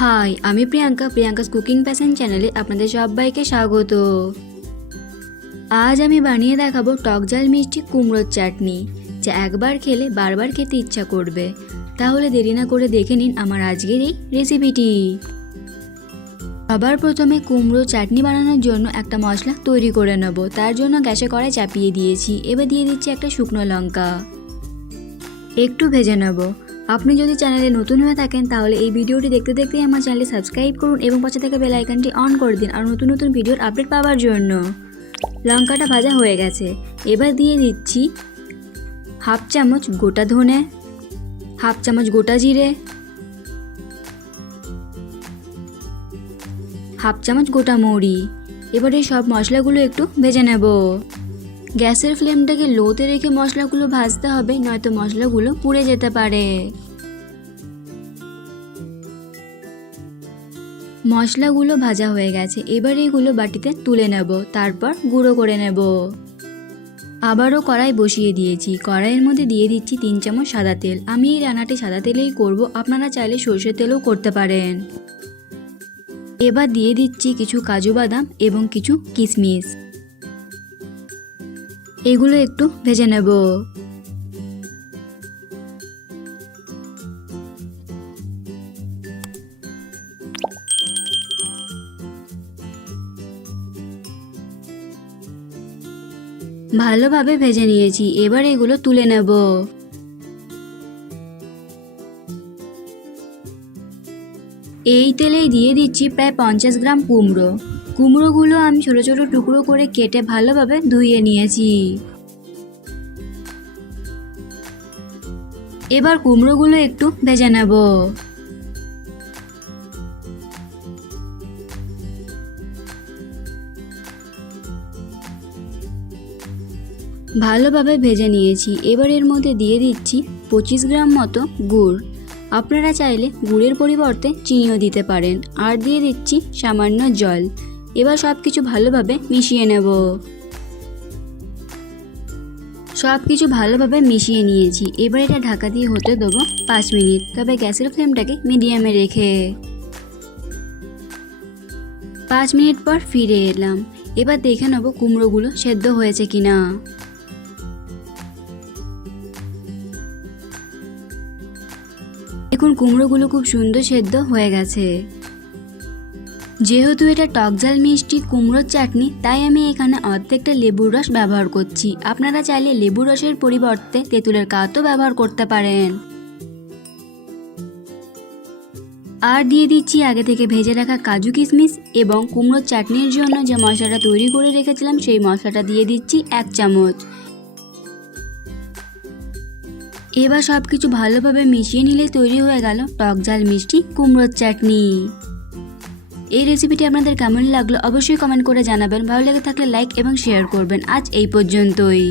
High, আমি Priyanka's cooking passion চ্যানেলে আপনাদের সবাইকে স্বাগত। আজ আমি বানিয়ে দেখাবো টক ঝাল মিষ্টি কুমড়োর চাটনি, যা একবার খেলে বারবার খেতে ইচ্ছা করবে। তাহলে দেরি না করে দেখে নিন আমার আজকের এই রেসিপিটি। সবার প্রথমে কুমড়ো চাটনি বানানোর জন্য একটা মশলা তৈরি করে নেব। তার জন্য গ্যাসে কড়াই চাপিয়ে দিয়েছি। এবার দিয়ে দিচ্ছি একটা শুকনো লঙ্কা, একটু ভেজে নেব। আপনি যদি চ্যানেলে নতুন হয়ে থাকেন তাহলে এই ভিডিওটি দেখতে দেখতেই আমার চ্যানেলটি সাবস্ক্রাইব করুন এবং পাশে থাকা বেল আইকনটি অন করে দিন আর নতুন নতুন ভিডিওর আপডেট পাওয়ার জন্য। লঙ্কাটা ভাজা হয়ে গেছে। এবার দিয়ে দিচ্ছি হাফ চামচ গোটা ধনে, হাফ চামচ গোটা জিরে, হাফ চামচ গোটা মৌরি। এবার এই সব মশলাগুলো একটু ভেজে নেব। গ্যাসের ফ্লেমটাকে লোতে রেখে মশলাগুলো ভাজতে হবে, নয়তো মশলাগুলো পুড়ে যেতে পারে। মশলাগুলো ভাজা হয়ে গেছে। এবার এগুলো বাটিতে তুলে নেব, তারপর গুঁড়ো করে নেব। আবারও কড়াই বসিয়ে দিয়েছি। কড়াইয়ের মধ্যে দিয়ে দিচ্ছি 3 চামচ সাদা তেল। আমি এই রান্নাটি সাদা তেলেই করব, আপনারা চাইলে সরষের তেলও করতে পারেন। এবার দিয়ে দিচ্ছি কিছু কাজু বাদাম এবং কিছু কিশমিশ। এগুলো একটু ভেজে নেব। ভালোভাবে ভেজে নিয়েছি। এবার এগুলো তুলে নেব। এই তেলেই দিয়ে দিচ্ছি প্রায় 50 গ্রাম কুমড়ো। কুমড়োগুলো আমি ছোট ছোট টুকরো করে কেটে ভালোভাবে ধুয়ে নিয়েছি। এবার কুমড়োগুলো একটু ভেজে নেব। ভালোভাবে ভেজে নিয়েছি। এবার এর মধ্যে দিয়ে দিচ্ছি 25 গ্রাম মতো গুড়। আপনারা চাইলে গুড়ের পরিবর্তে চিনিও দিতে পারেন। আর দিয়ে দিচ্ছি সামান্য জল। এবার সব কিছু ভালোভাবে মিশিয়ে নেব। সব কিছু ভালোভাবে মিশিয়ে নিয়েছি। এবার এটা ঢাকা দিয়ে হতে দেবো 5 মিনিট, তবে গ্যাসের ফ্লেমটাকে মিডিয়ামে রেখে। 5 মিনিট পর ফিরে এলাম। এবার দেখে নেব কুমড়োগুলো সেদ্ধ হয়েছে কিনা। দেখুন কুমড়োগুলো খুব সুন্দর সেদ্ধ হয়ে গেছে। যেহেতু এটা টক ঝাল মিষ্টি কুমড়োর চাটনি, তাই আমি এখানে অর্ধেকটা লেবুর রস ব্যবহার করছি। আপনারা চাইলে লেবুর রসের পরিবর্তে তেঁতুলের কাতও ব্যবহার করতে পারেন। আর দিয়ে দিচ্ছি আগে থেকে ভেজে রাখা কাজু কিশমিশ এবং কুমড়োর চাটনির জন্য যে মশলাটা তৈরি করে রেখেছিলাম সেই মশলাটা দিয়ে দিচ্ছি 1 চামচ। এবার সব কিছু ভালোভাবে মিশিয়ে নিলে তৈরি হয়ে গেল টক ঝাল মিষ্টি কুমড়োর চাটনি। এই রেসিপিটি আপনাদের কেমন লাগলো অবশ্যই কমেন্ট করে জানাবেন। ভালো লেগে থাকলে লাইক এবং শেয়ার করবেন। আজ এই পর্যন্তই।